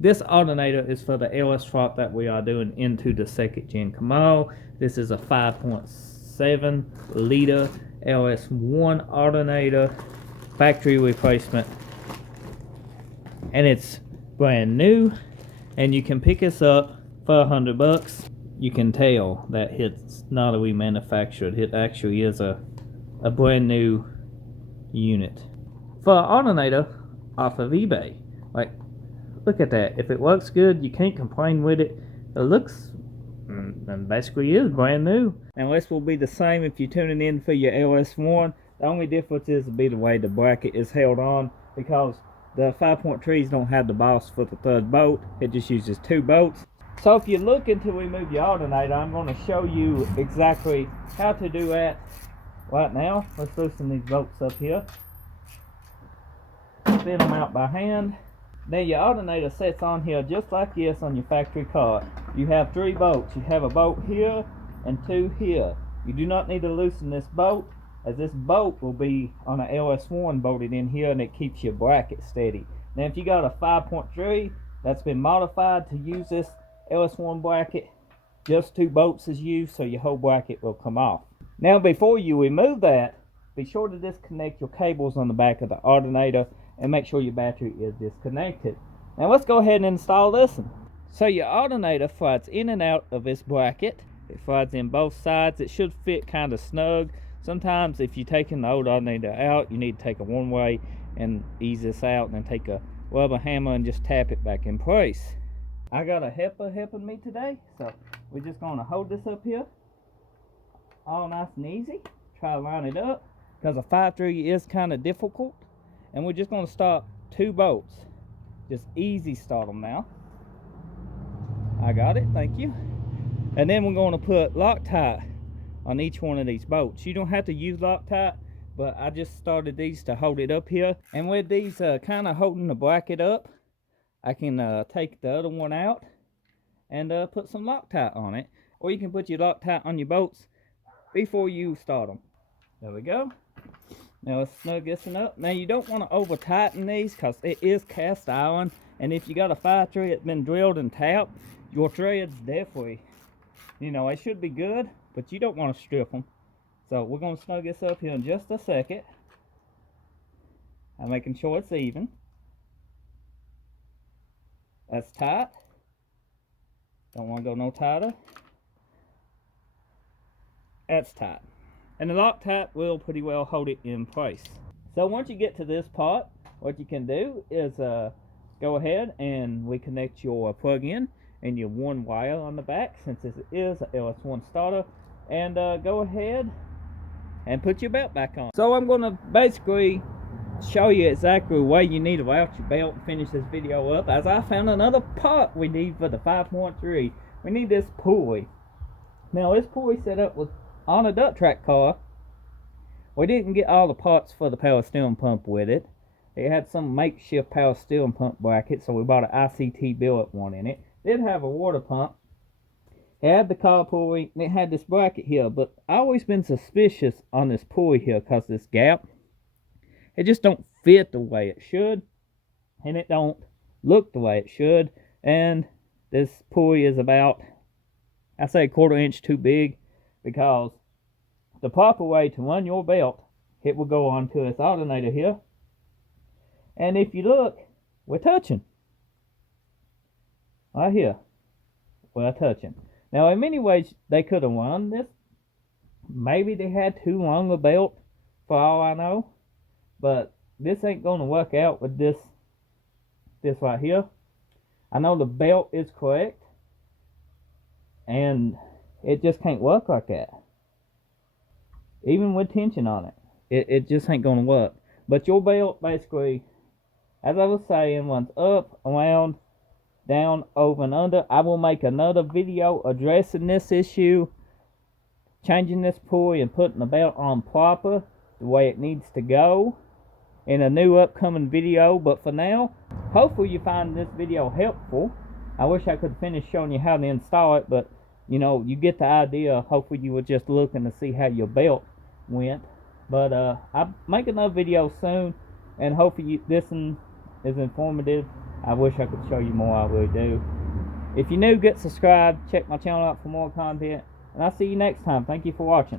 This alternator is for the LS swap that we are doing into the second gen Camaro. This is a 5.7 liter LS1 alternator, factory replacement, and it's brand new. And you can pick this up for $100. You can tell that it's not a remanufactured. It actually is a brand new unit for an alternator off of eBay. Like, look at that. If it looks good, you can't complain with it. It looks and basically is brand new. And this will be the same if you're tuning in for your LS1. The only difference is to be the way the bracket is held on, because the 5.3s don't have the boss for the third bolt. It just uses 2 bolts. So if you're looking to remove your alternator, I'm going to show you exactly how to do that right now. Let's loosen these bolts up here. Spin them out by hand. Now your alternator sets on here just like this on your factory car. You have 3 bolts. You have a bolt here and 2 here. You do not need to loosen this bolt, as this bolt will be on an LS1 bolted in here, and it keeps your bracket steady. Now if you got a 5.3 that's been modified to use this LS1 bracket, just 2 bolts is used, so your whole bracket will come off. Now before you remove that, be sure to disconnect your cables on the back of the alternator and make sure your battery is disconnected. Now let's go ahead and install this one. So your alternator slides in and out of this bracket. It slides in both sides. It should fit kind of snug. Sometimes if you're taking the old alternator out, you need to take a one-way and ease this out, and then take a rubber hammer and just tap it back in place. I got a helper helping me today, so we're just going to hold this up here all nice and easy. Try to line it up, because a 5.3 is kind of difficult. And we're just going to start 2 bolts. Just easy start them now. I got it, thank you. And then we're going to put Loctite on each one of these bolts. You don't have to use Loctite, but I just started these to hold it up here. And with these kind of holding the bracket up, I can take the other one out and put some Loctite on it. Or you can put your Loctite on your bolts before you start them. There we go. Now let's snug this one up. Now you don't want to over tighten these, because it is cast iron, and if you got a 5.3 that's been drilled and tapped, your threads definitely, they should be good, but you don't want to strip them. So we're going to snug this up here in just a second. I'm making sure it's even. That's tight. Don't want to go no tighter. That's tight. And the Loctite will pretty well hold it in place. So once you get to this part, what you can do is go ahead and reconnect your plug-in and your 1 wire on the back, since this is an LS1 starter, and go ahead and put your belt back on. So I'm going to basically show you exactly the way you need to route your belt and finish this video up, as I found another part we need for the 5.3. We need this pulley. Now this pulley setup was on a dirt track car. We didn't get all the parts for the power steering pump with it. It had some makeshift power steering pump bracket, so we bought an ICT billet one in it. It did have a water pump. It had the car pulley, and it had this bracket here, but I always been suspicious on this pulley here, because this gap, it just don't fit the way it should, and it don't look the way it should. And this pulley is about, I say, a 1/4 inch too big, because the proper way to run your belt, it will go onto this alternator here, and if you look, we're touching right here. We're touching. Now in many ways they could have run this, maybe they had too long a belt for all I know, but this ain't going to work out with this right here. I know the belt is correct, and it just can't work like that. Even with tension on it, it just ain't gonna work. But your belt basically, as I was saying, runs up, around, down, over, and under. I will make another video addressing this issue, changing this pulley and putting the belt on proper, the way it needs to go, in a new upcoming video. But for now, hopefully you find this video helpful. I wish I could finish showing you how to install it, but you get the idea. Hopefully you were just looking to see how your belt went. But I'll make another video soon, and hopefully this one is informative. I wish I could show you more, I really do. If you're new, get subscribed, check my channel out for more content, and I'll see you next time. Thank you for watching.